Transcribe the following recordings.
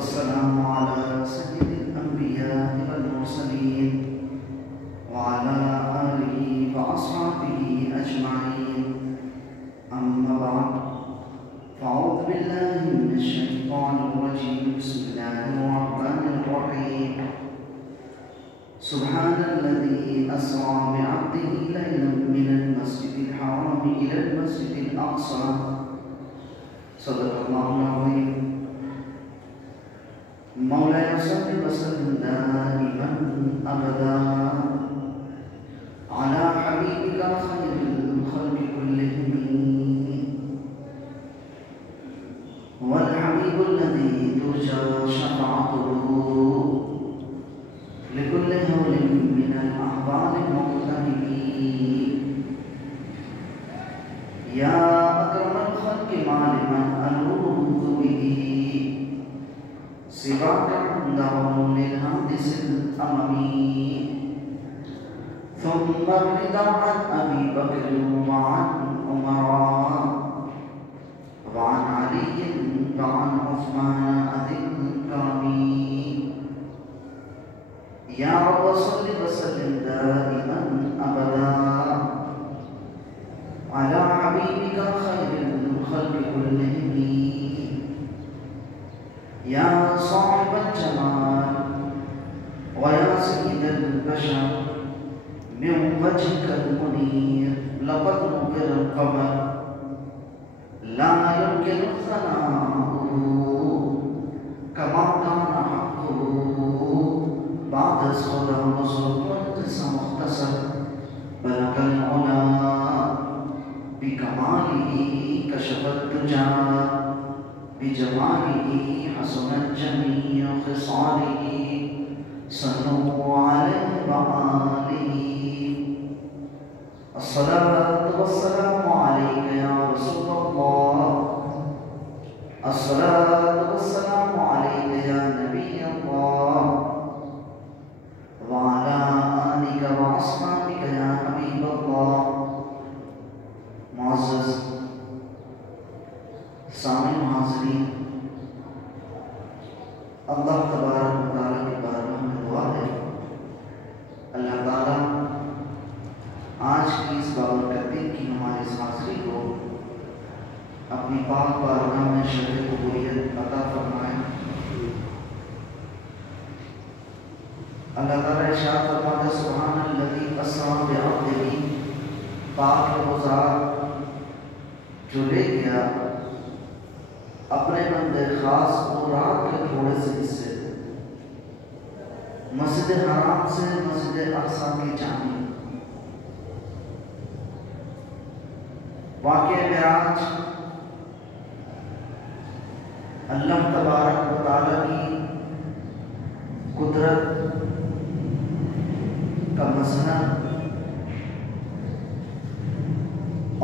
والسلام على سيد الأنبياء والمرسلين وعلى آله وأصحابه أجمعين. أما بعد، فأعوذ بالله من الشيطان الرجيم. بسم الله الرحمن الرحيم. سبحان الذي أسرى بعبده ليلا من المسجد الحرام إلى المسجد الأقصى. صدق الله العظيم. مولاي صل وسلم دائما أبدا على حبيبك خير الخلق كلهم، والحبيب الذي ترجى شفاعته لكل هول من الأحوال المقتربين. يا أكرم الخلق معلما ألوذ به سواك عندهم للحادث الأممي. ثم الرضا عن أبي بكر وعن عمر وعن علي وعن عثمان ذي الكرم. يا رب صل وسلم دائما أبدا على حبيبك خير الخلق كلهم. يا صاحب الجمال ويا سيد البشر، من وجهك المنير لقد نور القمر، لا يمكن ثناؤه كما كان حقه بعد صدى النصر والتسع مختصر. بلغ العلا بكماله كشف الدجى، بجماله حسنت جميع خصاله. صلوا عليه وآله. الصلاة والسلام عليك يا رسول الله، الصلاة والسلام عليك يا نبي الله، وعلى آلك وأصحابك يا حبيب الله. معزز سامعین حاضرین، اللہ تبارک و تعالیٰ کی بارگاہ میں دعا ہے اللہ تعالیٰ آج کی اس بابرکت دن کی ہماری اس حاضری کو اپنی پاک بارگاہ میں شرح قبولیت عطا فرمائے. اللہ تعالیٰ ارشاد فرماتا ہے سبحان الذی اسری بعبدہ، پاک ہے وہ ذات جو لے گیا اپنے بندے خاص کو رات کے تھوڑے سے حصے مسجد حرام سے مسجد اقصی کی جانب. واقعہ معراج اللہ تبارک و تعالیٰ کی قدرت کا مظہر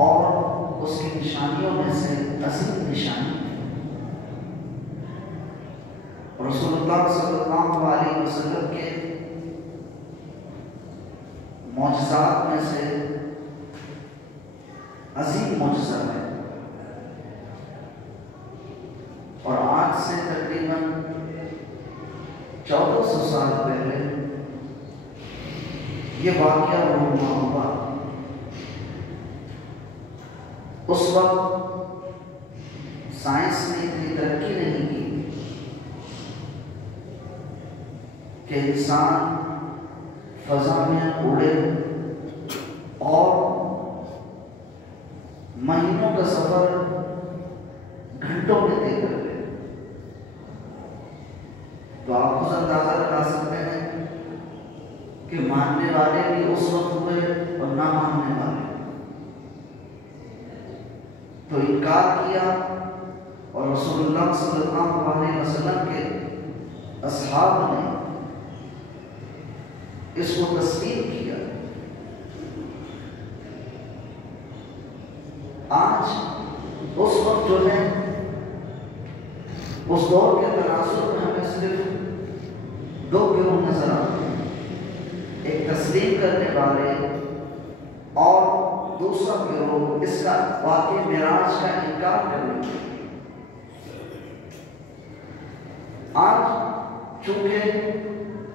اور اس کی نشانیوں میں سے عظیم نشانی رسول اللہ صلی اللہ علیہ وسلم کے معجزات میں سے عظیم معجزہ ہے. اور آج سے تقریباً 1400 سال پہلے یہ واقعہ رونما ہوا. اس وقت سائنس نے اتنی ترقی نہیں کی کہ انسان فضا میں اڑے اور مہینوں کا سفر گھنٹوں میں طے کر لے. تو آپ خود اندازہ لگا سکتے ہیں کہ ماننے والے بھی اس وقت ہوئے اور نہ ماننے والے. تو انکار کیا اور رسول اللہ صلی اللہ علیہ وسلم کے اصحاب نے اس کو تسلیم کیا. آج اس وقت جو ہے اس دور کے تناظر میں ہمیں صرف دو گروہ نظر آتے ہیں، ایک تسلیم کرنے والے اور دوسرا گروہ اس کا واقعہ معراج کا انکار کرنے والے. آج چونکہ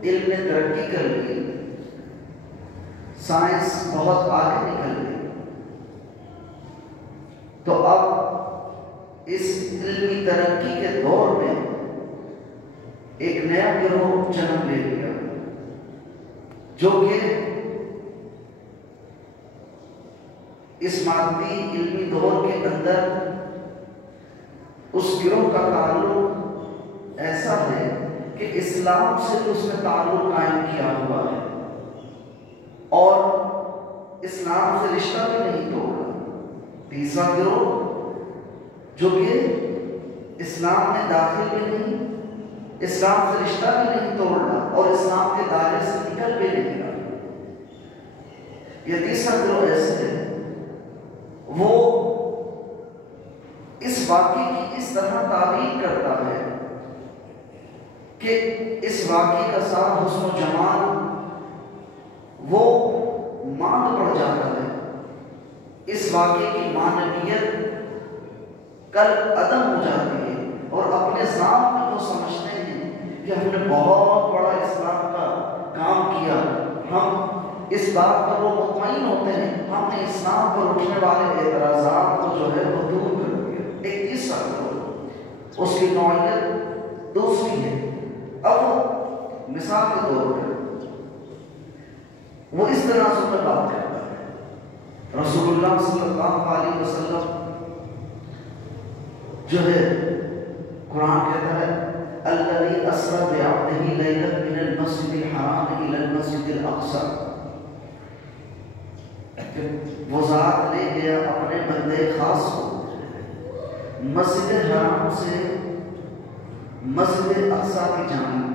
علم نے ترقی کر لی، سائنس بہت آگے نکل گئی، تو اب اس علمی ترقی کے دور میں ایک نیا گروہ جنم لے لیا جو کہ اس مادی علمی دور کے اندر اس گروہ کا تعلق ایسا ہے کہ اسلام سے اس نے تعلق قائم کیا ہوا ہے اور اسلام سے رشتہ بھی نہیں توڑا۔ تیسرا گروہ جو کہ اسلام میں داخل بھی نہیں، اسلام سے رشتہ بھی نہیں توڑا اور اسلام کے دائرے سے نکل بھی نہیں رہا۔ یہ تیسرا گروہ ایسے ہے، وہ اس واقعے کی اس طرح تعبیر کرتا ہے کہ اس واقعے کا سارا حسن و جمال وہ ماند پڑ جاتا ہے، اس واقعے کی معنویت کل عدم ہو جاتی ہے، اور اپنے ذات میں وہ سمجھتے ہیں کہ ہم نے بہت بڑا اسلام کا کام کیا، ہم اس بات پر وہ مطمئن ہوتے ہیں ہم نے اسلام پر اٹھنے والے اعتراضات کو جو ہے وہ دور کر دیا۔ ایک تیسرا گروہ، اس کی نوعیت دوسری ہے۔ اب مثال کے طور پر وہ اس طرح سے بات کرتا ہے، رسول اللہ صلی اللہ علیہ وسلم جو ہے قرآن کہتا ہے الذی اسری بعبدہ لیلا من المسجد الحرام الی المسجد الاقصی، وہ ذات لے گیا اپنے بندے خاص کو مسجد حرام سے مسجد اقصی کی جانب،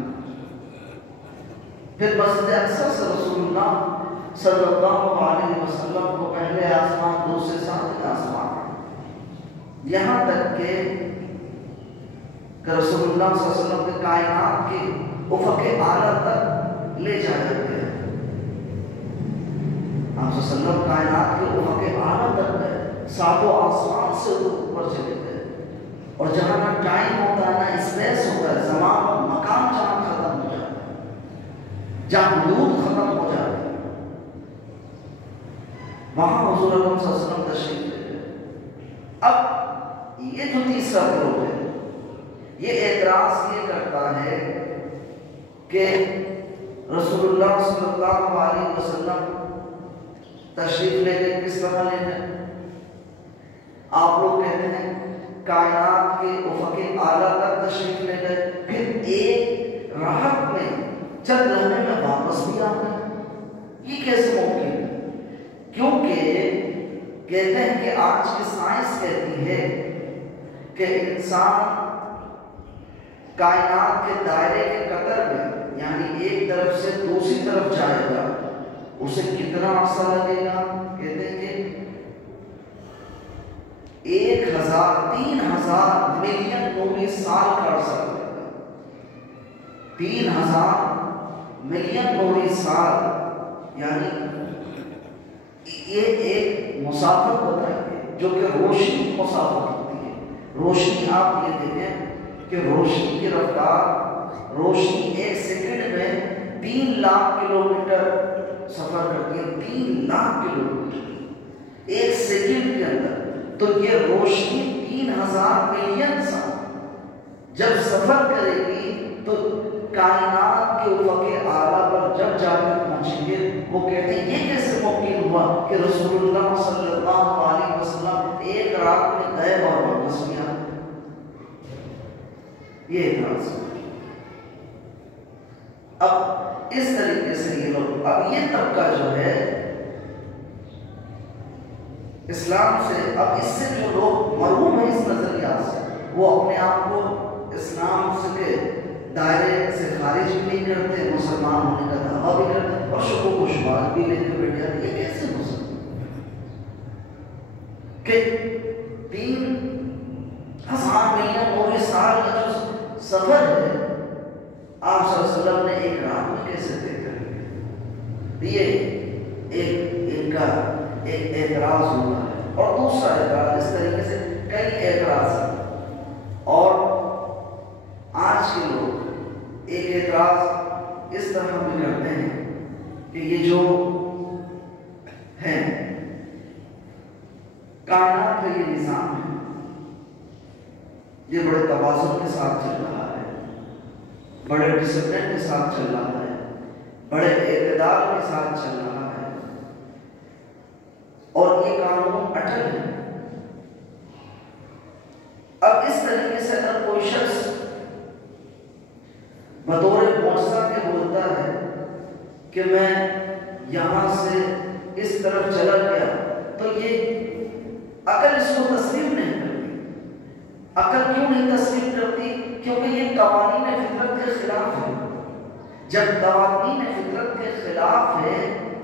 پھر مسجد اقصی سے رسول اللہ صلی اللہ علیہ وسلم کو پہلے آسمان، دوسرے ساتھ آسمان، یہاں تک کہ رسول اللہ صلی اللہ علیہ وسلم کے کائنات کے افق اعلیٰ تک لے جایا گیا۔ آپ صلی اللہ علیہ وسلم کائنات کے افق اعلیٰ تک گئے، ساتوں آسمان سے اوپر چلے گئے، اور جہاں نہ ٹائم ہوتا ہے نہ اسپیس ہوتا ہے، زمان و مکان جہاں ختم ہو جاتا ہے، جہاں حدود ختم ہو جاتی ہے، وہاں حضور اکرم صلی اللہ علیہ وسلم تشریف لے گئے۔ اب یہ جو تیسرا گروہ ہے یہ اعتراض یہ کرتا ہے کہ رسول اللہ صلی اللہ علیہ وسلم تشریف لے گئے، کس طرح لے گئے؟ آپ لوگ کہتے ہیں کائنات کے افق اعلیٰ تک تشریف لے گئے، پھر ایک راحت میں چند لمحے میں واپس بھی آ گئے، یہ کیسے ممکن ہے؟ کیونکہ کہتے ہیں کہ آج کی سائنس کہتی ہے کہ انسان کائنات کے دائرے کے قطر میں، یعنی ایک طرف سے دوسری طرف جائے گا، اسے کتنا عرصہ لگے گا؟ کہتے ہیں کہ 3000 ملین نوری سال کا عرصہ لگے گا، 3000 ملین نوری سال، یعنی یہ ایک مسافت بتائیں گے جو کہ روشنی مسافت ہوتی ہے۔ روشنی آپ یہ دیکھیں کہ روشنی کی رفتار، روشنی ایک سیکنڈ میں 3 لاکھ کلومیٹر سفر کرتی ہے، 3 لاکھ کلومیٹر ایک سیکنڈ کے اندر، تو یہ روشنی 3000 ملین سال جب سفر کرے گی تو کائنات کے افق اعلیٰ پر جب جا کر پہنچیں گے، وہ کہتے ہیں یہ کیسے ممکن ہوا کہ رسول اللہ صلی اللہ علیہ وسلم ایک رات میں گئے اور واپس بھی آئے؟ یہ اعتراض ہے۔ اب اس طریقے سے یہ لوگ، اب یہ طبقہ جو ہے اسلام سے، اب اس سے جو لوگ محروم ہیں اس نظریات سے، وہ اپنے آپ کو اسلام سے دائرے سے خارج بھی نہیں کرتے، مسلمان ہونے کا دعویٰ بھی کرتے اور شکوک و شبہات بھی لے کے بیٹھ جاتے۔ یہ کیسے ہو سکتا کہ 3000 ملین نوری سال کا جو سفر ہے آپ صلی اللہ علیہ وسلم نے ایک رات میں کیسے طے کر لیا؟ یہ ان کا ایک اعتراض ہوا ہے، اور دوسرا اعتراض، اس طریقے سے کئی اعتراض ہیں، اور آج کے لوگ ایک اعتراض اس طرح بھی کرتے ہیں کہ یہ جو ہے کائنات کا یہ نظام ہے، یہ بڑے توازن کے ساتھ چل رہا ہے، بڑے ڈسپلن کے ساتھ چل رہا ہے، بڑے اعتدال کے ساتھ چل رہا ہے، اور یہ قانون اٹل ہے۔ اب اس طریقے سے اگر کوئی شخص بطور معجزہ کے بولتا ہے کہ میں یہاں سے اس طرف چلا گیا، تو یہ عقل اس کو تسلیم نہیں کرتی۔ عقل کیوں نہیں تسلیم کرتی؟ کیونکہ یہ قوانین فطرت کے خلاف ہے۔ جب قوانین فطرت کے خلاف ہے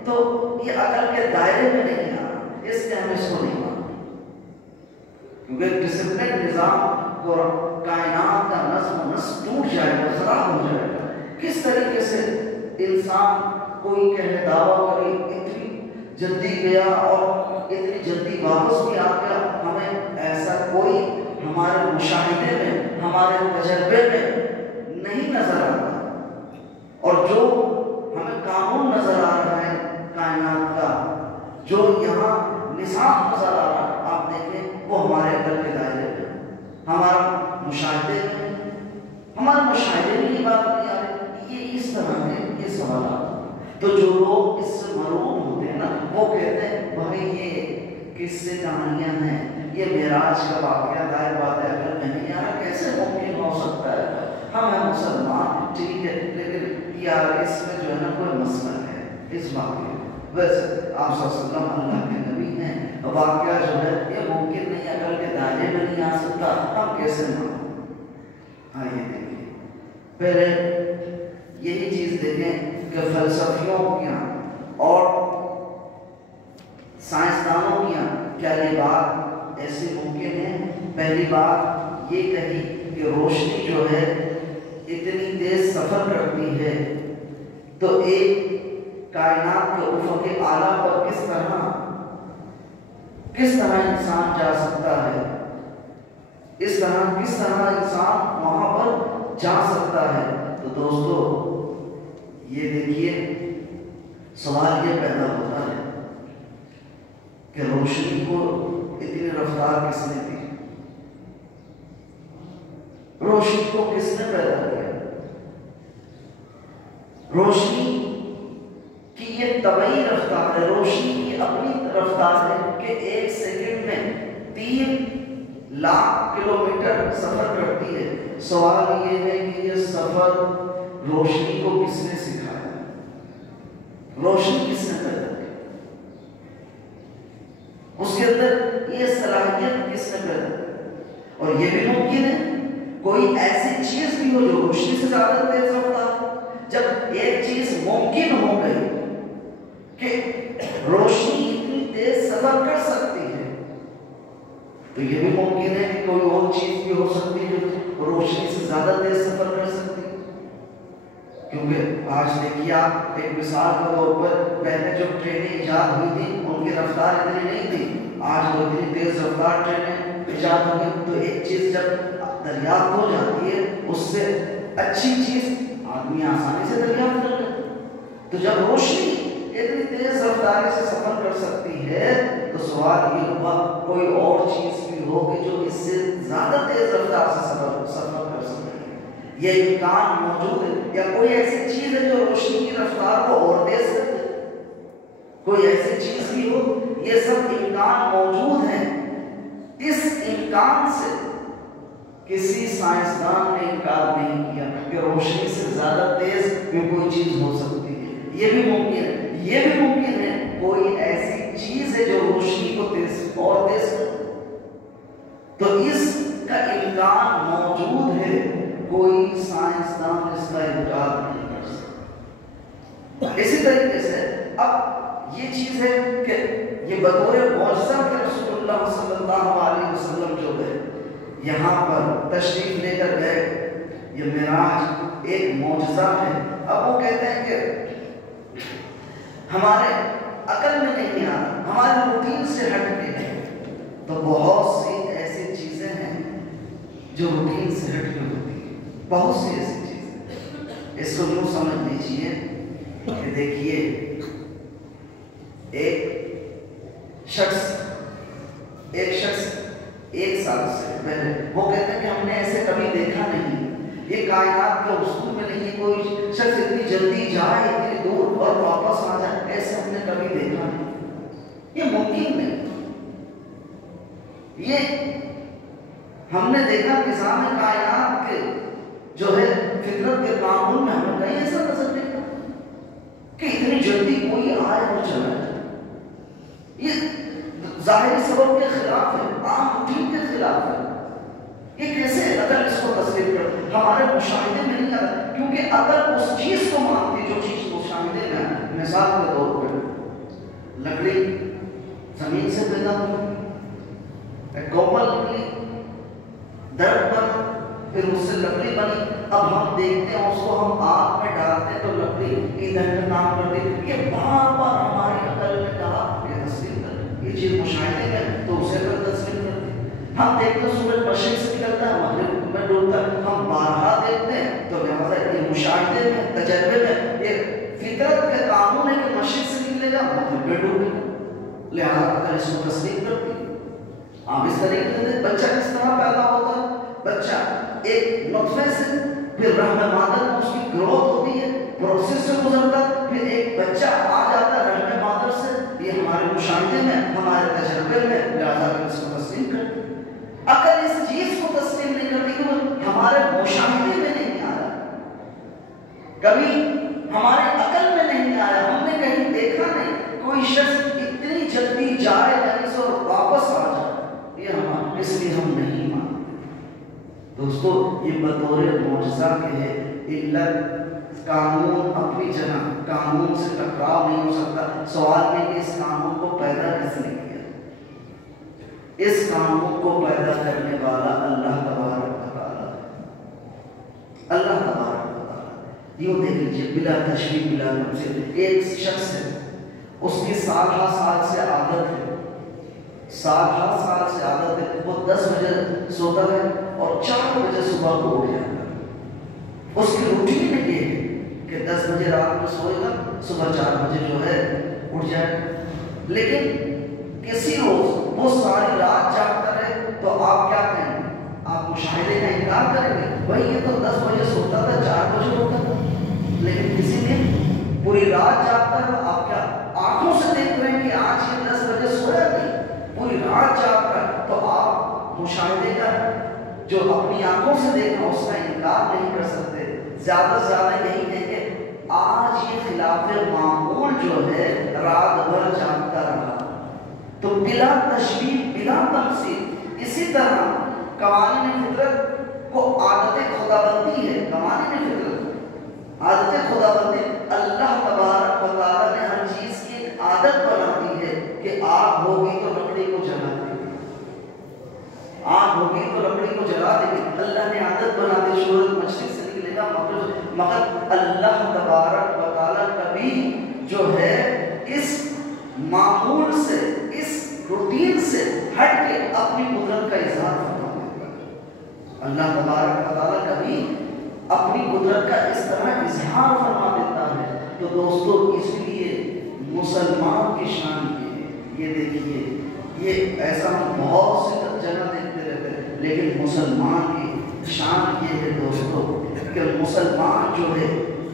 تو یہ عقل کے دائرے میں نہیں آ رہا، اس لیے ہم اس کو نہیں مانتے، کیونکہ ڈسپلن نظام کائنات کا نظم و نسق ٹوٹ جائے گا، خراب ہو جائے گا۔ کس طریقے سے انسان کوئی کہنے دعویٰ کرے اتنی جلدی گیا اور اتنی جلدی واپس بھی آ گیا، ہمیں ایسا کوئی ہمارے مشاہدے میں، ہمارے تجربے میں نہیں نظر آتا، اور جو ہمیں قانون نظر آ رہا ہے کائنات کا، جو یہاں نظام نظر آ رہا ہے، آپ دیکھیں وہ ہمارے عقل کے دائرے میں، ہمارا مشاہدے میں، ہمارے مشاہدے میں یہ بات نہیں آ رہی۔ یہ اس طرح کے یہ سوالات، تو جو لوگ اس سے محروم ہوتے ہیں نا، وہ کہتے ہیں بھائی یہ کس سے کہانیاں ہیں، یہ معراج کا واقعہ ظاہر بات ہے اگر میں نہیں آ رہا، کیسے ممکن ہو سکتا ہے؟ ہم ہیں مسلمان، ٹھیک ہے، لیکن یار اس میں جو ہے نا کوئی مسئلہ ہے اس واقعے میں۔ ویسے آپ صلی اللہ علیہ وسلم اللہ کے نبی ہیں، واقعہ جو ہے یہ ممکن نہیں، عقل کے دائرے میں نہیں آ سکتا، ہم کیسے مانیں؟ آئیے دیکھیں، پہلے یہی چیز دیکھیں کہ فلسفیوں کیا اور سائنسدانوں کیا کیا یہ بات ایسی ممکن ہے؟ پہلی بات یہ کہی کہ روشنی جو ہے اتنی تیز سفر کرتی ہے، تو ایک کائنات کے افق اعلیٰ پر کس طرح انسان جا سکتا ہے، کس طرح انسان وہاں پر جا سکتا ہے؟ تو دوستو یہ دیکھیے، سوال یہ پیدا ہوتا ہے کہ روشنی کو اتنی رفتار کس نے دی؟ روشنی کو کس نے پیدا کیا؟ روشنی کی یہ طبعی رفتار ہے، روشنی کی اپنی رفتار ہے کہ 1 سیکنڈ میں 3 لاکھ کلومیٹر سفر کرتی ہے۔ سوال یہ ہے کہ یہ سفر روشنی کو کس نے سکھایا؟ روشنی کس نے پیدا کی؟ اس کے اندر یہ صلاحیت کس نے پیدا کی؟ اور یہ بھی ممکن ہے کوئی ایسی چیز بھی ہو جو روشنی سے زیادہ تیز رفتار۔ جب ایک چیز ممکن ہو گئی کہ روشنی اتنی تیز سفر کر سکتی ہے، تو یہ بھی ممکن ہے کہ کوئی اور چیز بھی ہو سکتی ہے جو روشنی سے زیادہ تیز سفر کر سکتی ہے۔ کیونکہ آج دیکھیے آپ، ایک مثال کے طور پر پہلے جو ٹرینیں ایجاد ہوئی تھی ان کی رفتار اتنی نہیں تھی، آج وہ اتنی تیز رفتار ٹرینیں ایجاد ہوئی، تو ایک چیز جب دریافت ہو جاتی ہے اس سے اچھی چیز آدمی آسانی سے دریافت کر لیتا۔ تو جب روشنی اتنی تیز رفتاری سے سفر کر سکتی ہے تو سوال یہ ہوا کوئی اور چیز بھی ہو کہ جو اس سے زیادہ تیز رفتار سے سفر کر سکتی ہے، یہ امکان موجود ہے؟ یا کوئی ایسی چیز ہے جو روشنی کی رفتار کو اور تیز کر دے؟ کوئی ایسی چیز بھی ہو؟ یہ سب امکان موجود ہیں۔ اس امکان سے کسی سائنسدان نے انکار نہیں کیا کہ روشنی سے زیادہ تیز بھی کوئی چیز ہو سکتی ہے۔ یہ بھی ممکن ہے، یہ بھی ممکن ہے کوئی ایسی چیز ہے جو روشنی کو تیز اور تیز کر، تو اس کا امکان موجود ہے، کوئی سائنسدان اس کا انکار نہیں کر سکتا۔ اسی طریقے سے اب یہ چیز ہے کہ یہ بطور معجزہ کے رسول اللہ صلی اللہ علیہ وسلم جو ہے یہاں پر تشریف لے کر گئے، یہ معراج ایک معجزہ ہے۔ اب وہ کہتے ہیں کہ ہمارے عقل میں نہیں آ رہا، ہمارے روٹین سے ہٹ کے ہے، تو بہت سی ایسی چیزیں ہیں جو روٹین سے ہٹ کے ہوتی ہیں، بہت سی ایسی چیزیں اس کو یوں سمجھ لیجیے کہ دیکھیے ایک شخص ایک سال سے پہلے وہ کہتے ہیں کہ ہم نے ایسے کبھی دیکھا نہیں، یہ کائنات کے اصول میں نہیں ہے کوئی شخص اتنی جلدی جائے اتنی دور اور واپس آ جائے، ایسے ہم نے کبھی دیکھا نہیں، یہ ممکن نہیں۔ یہ ہم نے دیکھا نظام کائنات کے جو ہے فطرت کے قانون میں ہمیں کہیں ایسا نظر دیکھا کہ اتنی جلدی کوئی آئے اور چلا جائے، یہ ظاہری سبب کے خلاف ہے، عام روٹین کے خلاف ہے۔ یہ کیسے عقل اس کو تسلیم کرتی؟ ہمارے مشاہدے میں نہیں آتا، کیونکہ عقل اس چیز کو مانتی جو چیز مشاہدے میں ہے۔ مثال کے طور پر لکڑی زمین سے پیدا ہوئی، کوپل نکلی درخت پر، پھر اس سے لکڑی بنی، اب ہم دیکھتے ہیں اس کو ہم آگ میں ڈالتے تو لکڑی ایندھن کا کام کرتی، یہ بار بار ہماری عقل نے کہا یہ تسلیم کر، یہ چیز مشاہدے میں تو اسے پر تسلیم کرتی۔ ہم دیکھتے سورج مشرق سے نکلتا ہے مغرب میں ڈوبتا ہے، ہم بارہا دیکھتے ہیں تو لہٰذا یہ مشاہدے میں تجربے میں یہ فطرت کے قانون ہے کہ مشرق سے نکلے گا مغرب میں ڈوبے گا، لہٰذا اگر اس کو تسلیم کرتی۔ آپ اس طریقے سے بچہ کس طرح پیدا ہوتا ہے؟ بچہ ایک نطفے سے پھر رحم مادر میں اس کی گروتھ ہوتی ہے، پروسیس سے گزرتا ہے، پھر ایک بچہ آ جاتا ہے رحم مادر سے، یہ ہمارے مشاہدے میں ہمارے تجربے میں، لہٰذا اس کو تسلیم کرتی۔ اگر اس چیز کو تسلیم نہیں کرتی کہ وہ ہمارے مشاہدے میں نہیں آ رہا، کبھی ہمارے عقل میں نہیں آیا، ہم نے کہیں دیکھا نہیں، کوئی شخص اتنی جلدی جائے کہیں سے اور واپس آ جائے، یہ ہم اس لیے ہم نہیں مانتے۔ دوستو یہ بطور معجزہ کے ہے، علت قانون اپنی جگہ، قانون سے ٹکراؤ نہیں ہو سکتا۔ سوال یہ کہ اس قانون کو پیدا کس نے کیا؟ اس قانون کو پیدا کرنے والا اللہ تبارک و تعالیٰ، اللہ تبارک و تعالیٰ۔ یوں دیکھ لیجیے بلا تشبیہ بلا تمثیل، ایک شخص ہے، اس کی سالہ سال سے عادت ہے، سالہ سال سے عادت ہے، وہ 10 بجے سوتا ہے اور 4 بجے صبح کو اٹھ جاتا ہے۔ اس کی روٹین میں یہ ہے کہ 10 بجے رات میں سوئے گا، صبح 4 بجے جو ہے اٹھ جائے گا۔ لیکن کسی روز وہ ساری رات جاگتا رہے تو آپ کیا کہیں گے؟ آپ مشاہدے کا انکار کریں گے، بھائی یہ تو 10 بجے سوتا تھا 4 بجے اٹھتا تھا۔ لیکن کسی دن پوری رات جاگتا ہے، آپ کیا آنکھوں سے دیکھ رہے ہیں کہ آج یہ 10 بجے سویا نہیں، پوری رات جاگ رہا ہے، تو آپ مشاہدے کا جو اپنی آنکھوں سے دیکھنا اس کا انکار نہیں کر سکتے۔ زیادہ سے زیادہ یہی کہیں کہ آج یہ خلاف معمول جو ہے رات بھر جاگتا رہا، تو بلا تشبیہ بلا تمثیل۔ اسی طرح قوانین فطرت کو عادت خداوندی ہے، قوانین فطرت عادت خداوندی، اللہ تبارک و تعالیٰ نے ہر چیز کی ایک عادت بنا دی ہے کہ آگ ہوگی تو لکڑی کو جلا دے گی، آگ ہوگی تو لکڑی کو جلا دے گی، اللہ نے عادت بنا دی، سورج مشرق سے نکلے گا مگر اللہ تبارک و تعالیٰ کبھی جو ہے اس معمول سے، اس روٹین سے ہٹ کے اپنی قدرت کا اظہار فرما دیتا ہے۔ اللہ تبارک و تعالیٰ کبھی اپنی قدرت کا اس طرح اظہار فرما دیتا ہے۔ تو دوستو اس لیے مسلمان کی شان یہ ہے، یہ دیکھیے، یہ ایسا ہم بہت سی جگہ دیکھتے رہتے ہیں، لیکن مسلمان کی شان یہ ہے دوستو کہ مسلمان جو ہے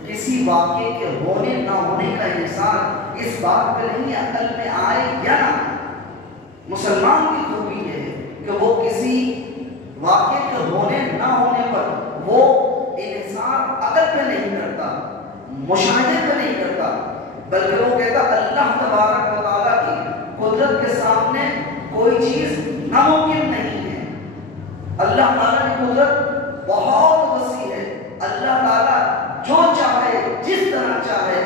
کسی واقعے کے ہونے نہ ہونے کا انحصار اس بات پہ نہیں عقل میں آئے یا نہ۔ مسلمان کی خوبی یہ ہے کہ وہ کسی واقعے کے ہونے نہ ہونے پر وہ انحصار عقل پہ نہیں کرتا، مشاہدے پہ نہیں کرتا، بلکہ وہ کہتا اللہ تبارک و تعالیٰ کی قدرت کے سامنے کوئی چیز ناممکن نہیں ہے۔ اللہ تعالیٰ کی قدرت بہت وسیع ہے، اللہ تعالیٰ جو چاہے جس طرح چاہے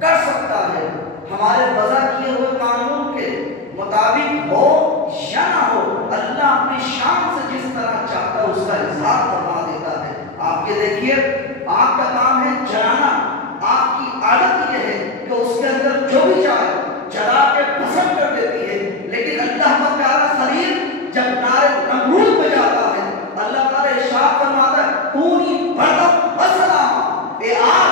کر سکتا ہے، ہمارے وضع کیے ہوئے قانون کے مطابق ہو یا نہ ہو، اللہ اپنی شان سے جس طرح چاہتا ہے اس کا اظہار فرما دیتا ہے۔ آپ یہ دیکھیے، آگ کا کام ہے جلانا، آگ کی عادت یہ ہے کہ اس کے اندر جو بھی چاہے جلا کے پسند کر دیتی ہے، لیکن اللہ کا پیارا خلیل جب نار نمرود پہ جاتا ہے، اللہ تعالیٰ ارشاد فرماتا ہے کونی بردم وسلام، اے آگ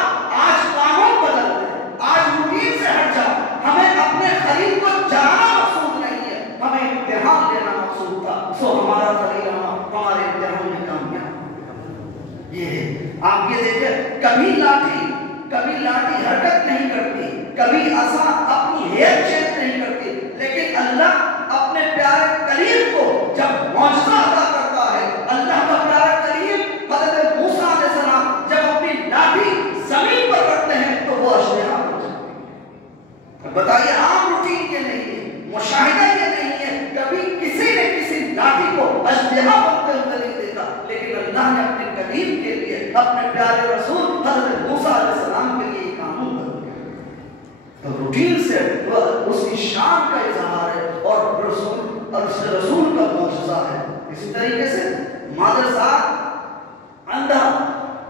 آپ یہ دیکھیں کبھی لاٹھی حرکت نہیں کرتی، کبھی عصا اپنی ہیئت چینج نہیں کرتی، لیکن اللہ اپنے پیارے کلیم کو جب معجزہ عطا کرتا ہے، اللہ کا پیارا کلیم حضرت موسیٰ علیہ السلام جب اپنی لاٹھی زمین پر رکھتے ہیں تو وہ اشتہا ہو جاتی ہے۔ بتائیے عام روٹین کے نہیں ہے، مشاہدہ یہ نہیں ہے، کبھی کسی نے کسی لاٹھی کو اشتہا بنتے ہوئے نہیں دیکھا، لیکن اللہ نے اپنے کلیم کے لیے، اپنے پیارے رسول حضرت موسیٰ علیہ السلام کے لیے قانون کر دیا۔ تو روٹین سے اس کی شان کا اظہار ہے اور رسول کا معجزہ ہے۔ اسی طریقے سے مادر ذات اندھا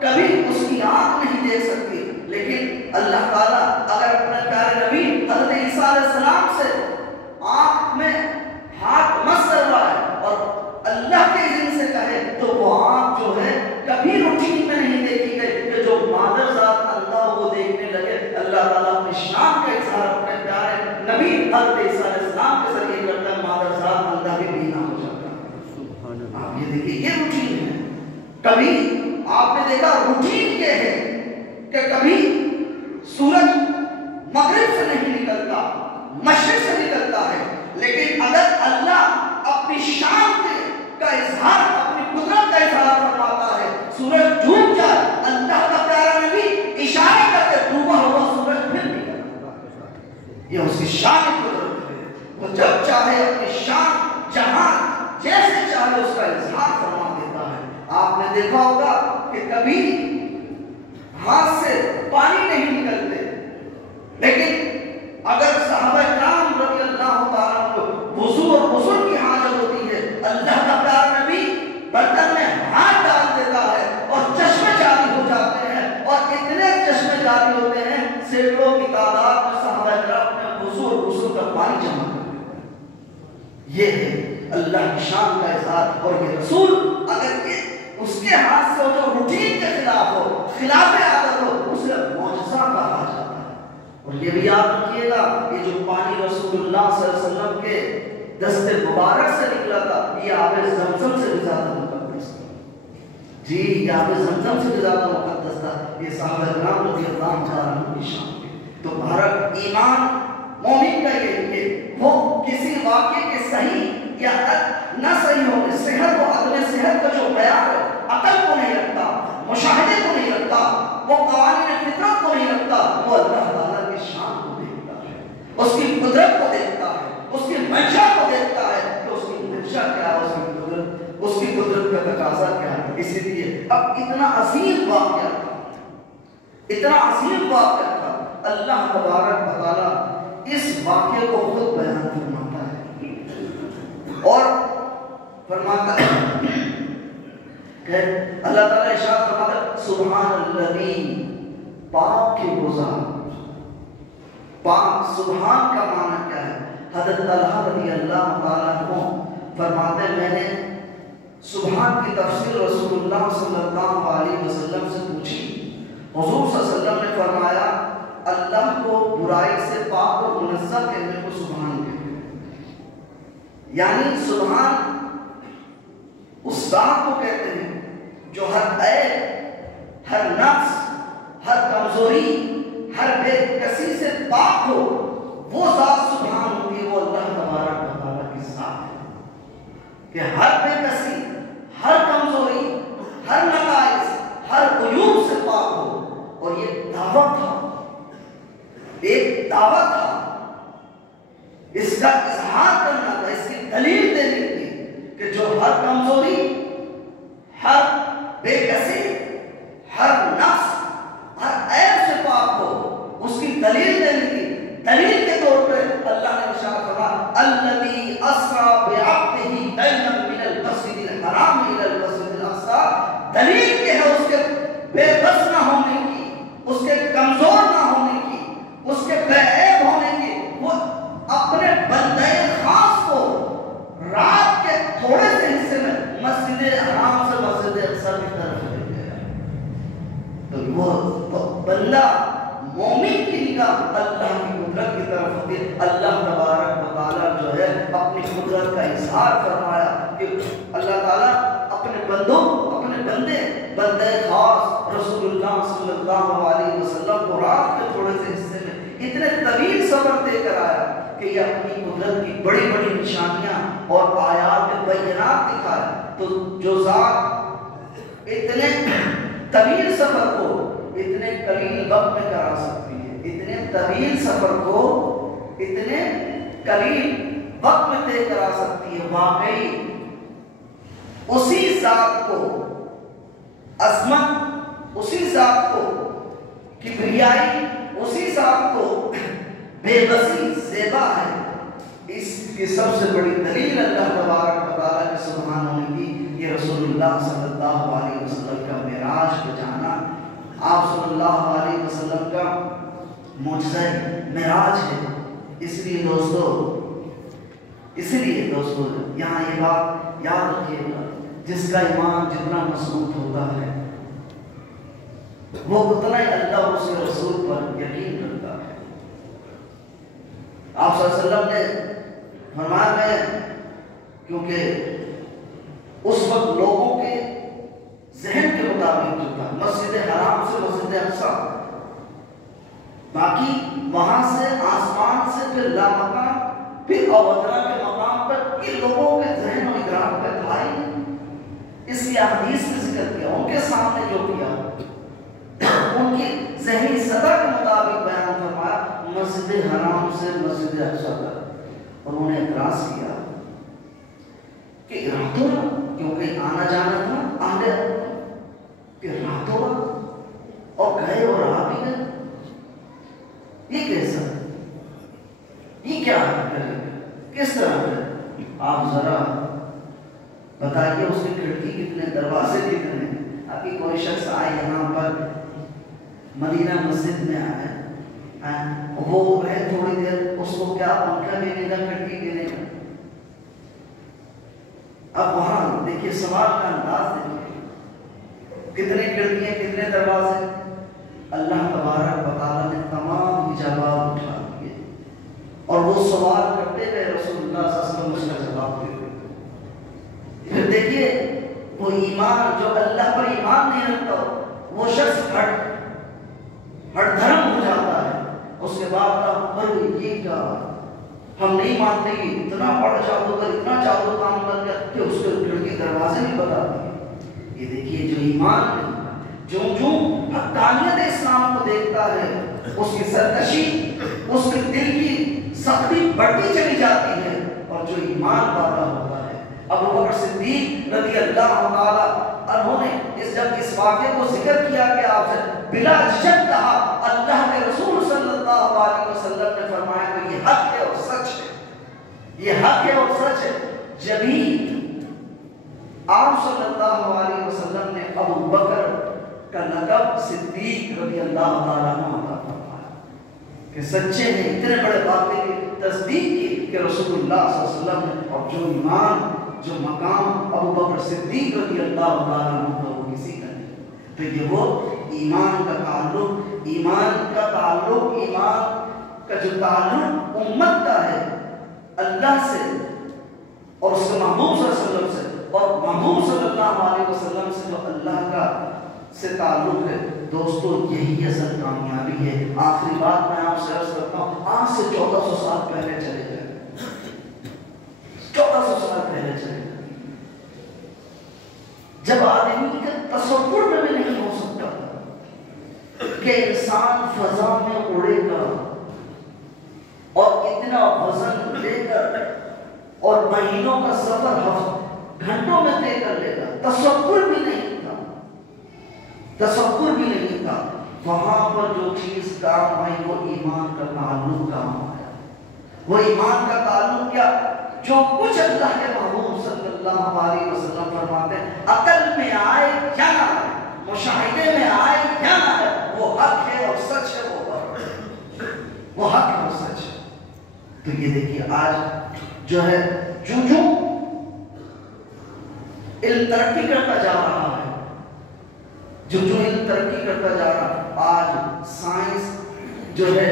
کبھی اس کی آنکھ نہیں دیکھ سکتی، لیکن اللہ تعالیٰ اگر اپنے پیارے نبی حضرت عیسیٰ علیہ السلام سے آنکھ میں ہاتھ مس کر رہا ہے اور اللہ کے اذن سے کہے تو وہ آنکھ جو ہے کبھی روٹین میں نہیں دیکھی گئی کہ جو مادر ذات اندھا وہ دیکھنے لگے۔ اللہ تعالیٰ اپنی شان کا اظہار اپنے پیارے نبی حضرت عیسیٰ علیہ السلام کے ذریعے کرتا ہے، مادر ذات اندھا بھی بینا ہو جاتا ہے۔ آپ یہ دیکھیے یہ روٹین ہے۔ کبھی آپ نے دیکھا روٹین یہ ہے کہ کبھی سورج مغرب سے نہیں نکلتا، مشرق سے نکلتا ہے، لیکن اگر اللہ اپنی شان کا اظہار، اپنی قدرت کا اظہار فرماتا ہے، سورج ڈوب جائے، اللہ کا پیارا نبی اشارہ کر کے ڈوبا ہوا سورج پھر نکلتا ہے۔ یہ اس کی شان قدرت ہے، وہ جب چاہے اپنی شان جہاں جیسے چاہے اس کا اظہار فرما دیتا ہے۔ آپ نے دیکھا ہوگا کہ کبھی ہاتھ سے پانی نہیں نکلتے، لیکن اگر صحابہ کرام رضی اللہ تعالیٰ کو وضو اور غسل کی حاجت ہوتی ہے، اللہ کا پیارا نبی برتن میں ہاتھ ڈال دیتا ہے اور چشمے جاری ہو جاتے ہیں، اور اتنے چشمے جاری ہوتے ہیں سینکڑوں کی تعداد میں صحابہ کرام اپنے وضو اور غسل کا پانی جمع کرتے ہیں۔ یہ ہے اللہ کی شان کا اظہار، اور یہ رسول اگر یہ اس کے ہاتھ سے جو روٹین کے خلاف ہو، خلاف عادت ہو، اسے معجزہ کہا جاتا ہے۔ اور یہ بھی یاد رکھیے گا یہ جو پانی رسول اللہ صلی اللہ علیہ وسلم کے دست مبارک سے نکلا تھا، یہ آب زمزم سے بھی زیادہ مقدس تھا۔ جی یہ آب زمزم سے بھی زیادہ مقدس تھا۔ یہ صحابہ کرام رضی اللہ عنہم کی شان ہے۔ تو بھارت ایمان مومن کا یہ ہے، وہ کسی واقعے کے صحیح یا نہ صحیح ہونے، صحت و عدم صحت کا جو بیان ہے، عقل کو نہیں رکھتا، مشاہدے کو نہیں رکھتا، وہ قوانین فطرت کو نہیں رکھتا، وہ اللہ تعالیٰ کی شان کو دیکھتا ہے، اس کی قدرت کو دیکھتا ہے، اس کی منشا کو دیکھتا ہے کہ اس کی منشا کیا ہے، اس کی قدرت کا تقاضا کیا ہے۔ اسی لیے اب اتنا عظیم واقعہ تھا، اللہ تبارک و تعالیٰ اس واقعے کو خود بیان فرماتا ہے اور فرماتا ہے کہ اللہ تعالیٰ ارشاد فرماتا ہے سبحان الذی، پاک کے گزار، پاک سبحان کا معنی کیا ہے؟ حضرت طلحہ رضی اللہ تعالیٰ عنہ فرماتے ہیں میں نے سبحان کی تفسیر رسول اللہ صلی اللہ علیہ وسلم سے پوچھی، حضور صلی اللہ علیہ وسلم نے فرمایا اللہ کو برائی سے پاک اور منزہ کہنے کو سبحان کہتے ہیں، یعنی سبحان اس ذات کو کہتے ہیں جو ہر عیب، ہر نقص، ہر کمزوری، ہر بے کسی سے پاک ہو، وہ ذات سبحان ہوتی ہے، وہ اللہ تبارک و تعالیٰ کی ذات ہے کہ ہر بے کسی، ہر کمزوری، ہر نقائص، ہر عیوب سے پاک ہو۔ اور یہ دعوت تھا، ایک دعوت تھا، اس کا اظہار کرنا تھا، اس کی دلیل دینی تھی کہ جو ہر کمزوری، ہر بے کسی، ہر نقص، ہر عیب سے پاک ہو، اس کی دلیل دینی تھی۔ دلیل کے طور پہ اللہ نے ارشاد فرمایا الذی اسری بعبدہ لیلا من المسجد الحرام الی المسجد الاقصی، دلیل یہ ہے اس کے بے بس نہ ہونے کی، اس کے کمزور نہ ہونے کی، اس کے بے عیب ہونے کی۔ وہ اپنے بندے خاص کو رات کے تھوڑے سے حصے میں مسجد حرام سے مسجد اقصی کی طرف لے گیا، تو وہ بندہ مومن کی نگاہ اللہ کی قدرت کی طرف ہوتی ہے۔ اللہ تبارک و تعالیٰ جو ہے اپنی قدرت کا اظہار فرمایا کہ اللہ تعالیٰ اپنے بندوں، اپنے بندے خاص رسول اللہ صلی اللہ علیہ وسلم کو رات کے تھوڑے سے حصے میں اتنے طویل سفر دے کر آیا کہ یہ اپنی قدرت کی بڑی بڑی نشانیاں اور آیات بینات دکھائے. تو جو ذات اتنے طویل سفر کو اتنے قلیل وقت میں کرا سکتی ہے، اتنے طویل سفر کو اتنے قلیل وقت میں طے کرا سکتی ہے، واقعی اسی ذات کو عظمت، اسی ذات کو کبریائی، اسی ذات کو بے بسی زیبا ہے. اس کی سب سے بڑی دلیل اللہ تبارک و تعالیٰ کے سبحانہ ہونے کی یہ رسول اللہ صلی اللہ علیہ وسلم کا معراج کو جانا. آپ صلی اللہ علیہ وسلم کا معجزہ معراج ہے. اس لیے دوستو یہاں یہ بات یاد رکھیے گا، جس کا ایمان جتنا مضبوط ہوتا ہے وہ اتنا ہی اللہ اس کے رسول پر یقین کرتا ہے. آپ صلی اللہ علیہ وسلم نے فرمایا میں کیونکہ اس وقت لوگوں کے ذہن کے مطابق جو تھا مسجد حرام سے مسجد اقصی، باقی وہاں سے آسمان سے پھر لامکان پھر اوترا کے مقام پر یہ لوگوں کے ذہن و ادراک پہ تھا ہی. اس لیے حدیث میں ذکر کیا، ان کے سامنے جو کیا ان کی ذہنی سطح کے مطابق بیان فرمایا مسجد حرام سے مسجد اقصی تک. اور انہوں نے اعتراض کیا کہ راتوں کیونکہ آنا جانا تھا آنے کہ راتوں اور گئے اور آ بھی گئے، یہ کیسا ہے؟ یہ کیا ہے؟ کس طرح ہے؟ آپ ذرا بتائیے اس کی کھڑکی کتنے، دروازے کتنے. ابھی کوئی شخص آئے یہاں پر مدینہ مسجد میں آئے، وہ رہے تھوڑی دیر، اس کو کیا پنکھا دینے کا، کھڑکی دینے کا. اب وہاں دیکھیے سوال کا انداز دیکھیے، کتنے کھڑکیاں کتنے دروازے. اللہ تبارک و تعالیٰ نے تمام حجابات اٹھا دیے اور وہ سوال کرتے گئے، رسول اللہ صلی اللہ علیہ وسلم اس کا جواب دیتے. پھر دیکھیے وہ ایمان جو اللہ پر ایمان نہیں رکھتا وہ شخص ہٹ دھرم ہو جاتا ہے. اس کے بعد یہ کیا ہم نہیں مانتے کہ اتنا بڑا جادوگر اتنا جادو کام کر گیا کہ اس کے کھڑکی دروازے نہیں بتا دیے. یہ دیکھیے جو ایمان ہے، جو حقانیت اسلام کو دیکھتا ہے اس کی سرکشی، اس کے دل کی سختی بڑھتی چلی جاتی ہے. اور جو ایمان والا ہوتا ہے، ابو بکر صدیق رضی اللہ تعالیٰ عنہ نے جب اس واقعے کو ذکر کیا کہ آپ سے بلا جھجک کہا، اللہ کے رسول صلی اللہ علیہ وسلم نے فرمایا کہ یہ حق ہے اور سچ ہے، یہ حق ہے اور سچ ہے. جبھی آپ صلی اللہ علیہ وسلم نے ابو بکر کا لقب صدیق رضی اللہ تعالیٰ عنہ عطا فرمایا کہ سچے ہیں، اتنے بڑے واقعے کی تصدیق کی کہ رسول اللہ صلی اللہ علیہ وسلم نے. اور جو ایمان جو مقام ابو بکر صدیق رضی اللہ تعالیٰ عنہ کا وہ کسی کا نہیں. تو یہ وہ ایمان کا تعلق، ایمان کا جو تعلق امت کا ہے اللہ سے اور اس کے محبوب صلی اللہ علیہ وسلم سے، اور محبوب صلی اللہ علیہ وسلم سے جو اللہ کا سے تعلق ہے. دوستو یہی اصل کامیابی ہے. آخری بات میں آپ سے عرض کرتا ہوں، آج سے 1400 سال پہلے چلے جائیں، 1400 سال پہلے چلے جائیں، جب آدمی کے تصور میں بھی نہیں ہو سکتا کہ انسان فضا میں اڑے گا اور اتنا وزن لے کر اور مہینوں کا سفر گھنٹوں میں طے کر لے گا. تصور بھی نہیں تھا، تصور بھی نہیں تھا. وہاں پر جو چیز کام آئی وہ ایمان کا تعلق کام آیا. وہ ایمان کا تعلق کیا؟ جو کچھ اللہ کے محبوب صلی اللہ علیہ وسلم فرماتے ہیں، عقل میں آئے یا نہ آئے، مشاہدے میں آئے یا نہ آئے، وہ حق ہے اور سچ ہے. وہ حق ہے اور سچ ہے. تو یہ دیکھیے آج جو ہے جو علم ترقی کرتا جا رہا ہے، جو علم ترقی کرتا جا رہا ہے، آج سائنس جو ہے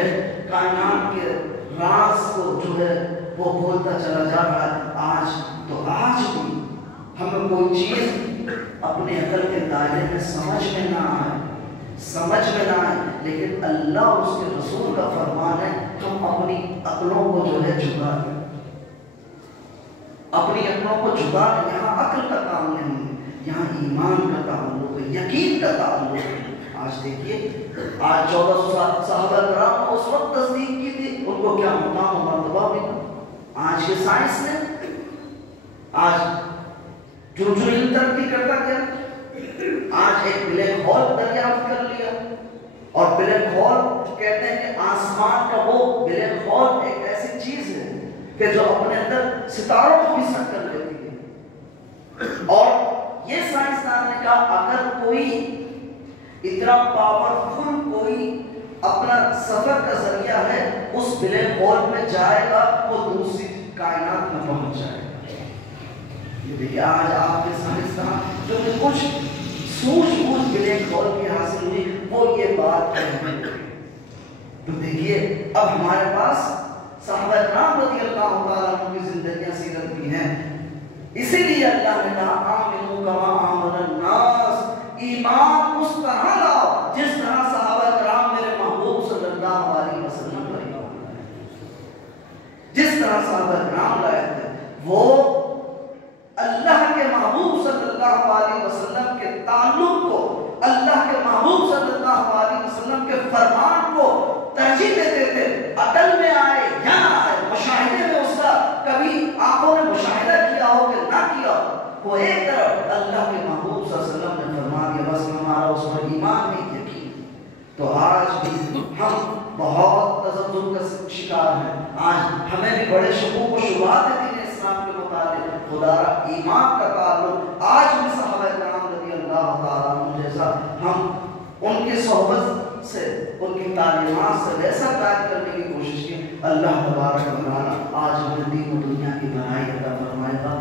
کائنات کے راز کو جو ہے وہ بولتا چلا جا رہا ہے. آج بھی ہمیں کوئی چیز اپنے عقل کے دائرے میں سمجھ میں نہ آئے، سمجھ میں نہ آئے، لیکن اللہ اور اس کے رسول کا فرمان ہے ہم اپنی عقلوں کو جو ہے جھکا دیں، اپنی عقلوں کو جھکا دیں۔ یہاں عقل کا کام نہیں ہے، یہاں ایمان کا تعلق ہے، یقین کا تعلق ہے۔ آج دیکھیے، آج 1400 صحابہ کرام نے اس وقت تصدیق کی تھی، ان کو کیا مقام و مرتبہ ملا۔ آج کے سائنس نے آج جو علم ترقی کرتا گیا، آج ایک بلیک ہول دریافت کر لیا، اور بلیک ہول کہتے ہیں کہ آسمان کا وہ بلیک ہول ایک ایسی چیز ہے کہ جو اپنے اندر ستاروں کو بھی سک کر لیتی ہے۔ اور یہ سائنسدان نے کہا اگر کوئی اتنا پاورفل کوئی اپنا سفر کا ذریعہ ہے، اس بلیک ہول میں جائے گا، وہ دوسری کائنات میں پہنچ جائے گا۔ یہ دیکھیے آج آپ کے سائنسدان جو کہ کچھ سوچ بوجھ بلیک ہول کی حاصل ہوئی، وہ یہ بات کہہ رہے ہیں۔ تو دیکھیے اب ہمارے پاس صحابہ کرام رضی اللہ تعالیٰ عنہ کی زندگیاں سیرت کی ہیں، اسی لیے اللہ نے کہا آمنوا کما آمن الناس، ایمان اس طرح لاؤ جس طرح صحابہ کرام میرے محبوب صلی اللہ علیہ وسلم پر ایمان لائے، جس طرح صحابہ کرام لائے تھے، وہ اللہ کے محبوب صلی اللہ علیہ وسلم کے تعلق کو، اللہ کے محبوب صلی اللہ علیہ وسلم کے فرمان کو ترجیح دیتے تھے۔ عقل میں آئے یا نہ آئے، مشاہدے میں اس کا کبھی آنکھوں نے مشاہدہ کیا ہو کہ نہ کیا ہو، وہ ایک طرف اللہ کے محبوب صلی اللہ علیہ وسلم نے فرما دیا، بس ہمارا اس پر ایمان نہیں، یقین۔ تو آج بھی ہم بہت تذبذب کا شکار ہیں، آج ہمیں بھی بڑے شکوک و شبہات ہیں دین اسلام کے متعلق۔ خدا را ایمان کا تعلق آج بھی صحابہ کرام رضی اللہ تعالیٰ عنہ جیسا ہم ان کی صحبت سے، ان کی تعلیمات سے ویسا قائم کرنے کی کوشش کی، اللہ تبارک و تعالیٰ آج ہمیں دین و دنیا کی بھلائی عطا فرمائے گا۔